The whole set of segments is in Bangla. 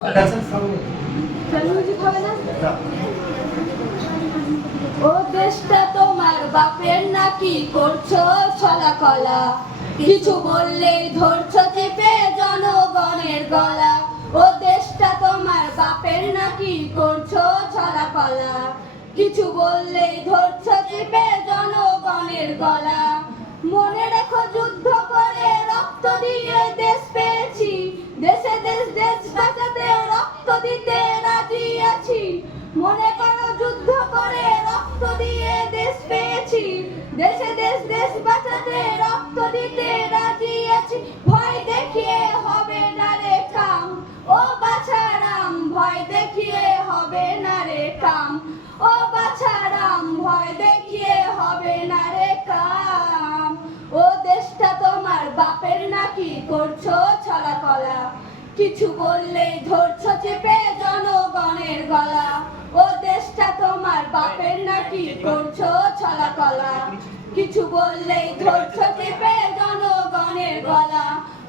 ও দেশটা তোমার বাপের নাকি করছ ছলা কলা কিছু বললেই ধরছো চেপে জনগণের গলা। ও দেশটা তোমার বাপের নাকি করছ কিছু বললেই ধরছো চেপে জনগণের গলা। মনে রেখো যুদ্ধ করে রক্ত দিয়ে দেশ পেয়েছি। দেশে দেশ দেশ বাঁচাতে দিতে রাজি মনে করো যুদ্ধ করে রক্ত দিয়ে দেশ পেয়েছি। দেশে দেশ দেশ বাঁচাতে রক্ত দিতে রাজি ভয় দেখিয়ে হবে না রে কাম। ও বাছারাম, ভয় দেখিয়ে হবে না রে কাম। ও বাছারাম, ভয় দেখিয়ে হবে না রে কাম। ও দেশটা তোমার বাপের নাকি? করছ ছলা কলা কিছু বললেই ধরছো গলা ও দেশটা তোমার বাপের নাকি? করছ ছলা কলা কিছু বললেই ধরছো চেপে জনগণের গলা।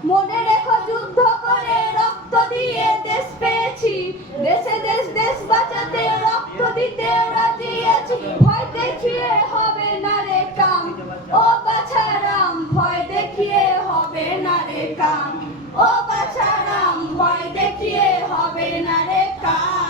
মনে রেখো যুদ্ধ করে রক্ত দিয়ে দেশ পেয়েছি। দেশে দেশ দেশ বাঁচাতে রক্ত দিতে রাজি আছি ভয় দেখিয়ে হবে না রে কাম। ও বাছারাম ভয় দেখিয়ে হবে না রে কাম। ও বাছারাম ভয় দেখিয়ে হবে না রে কাম।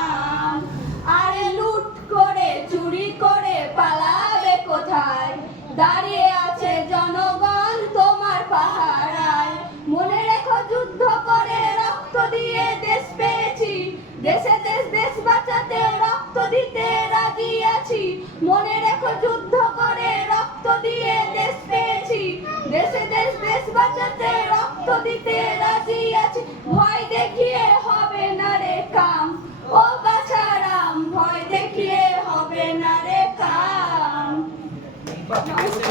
দাঁড়িয়ে আছে জনগণ তোমার পাহারায়। মনে রেখো যুদ্ধ করে রক্ত দিয়ে দেশ পেয়েছি। দেশে দেশ দেশ বাঁচাতে রক্ত দিতে রাজি আছি। মনে রেখো যুদ্ধ করে রক্ত দিয়ে দেশ পেয়েছি। দেশে দেশ দেশ বাঁচাতে রক্ত দিতে রাজি আছি। বাছারাম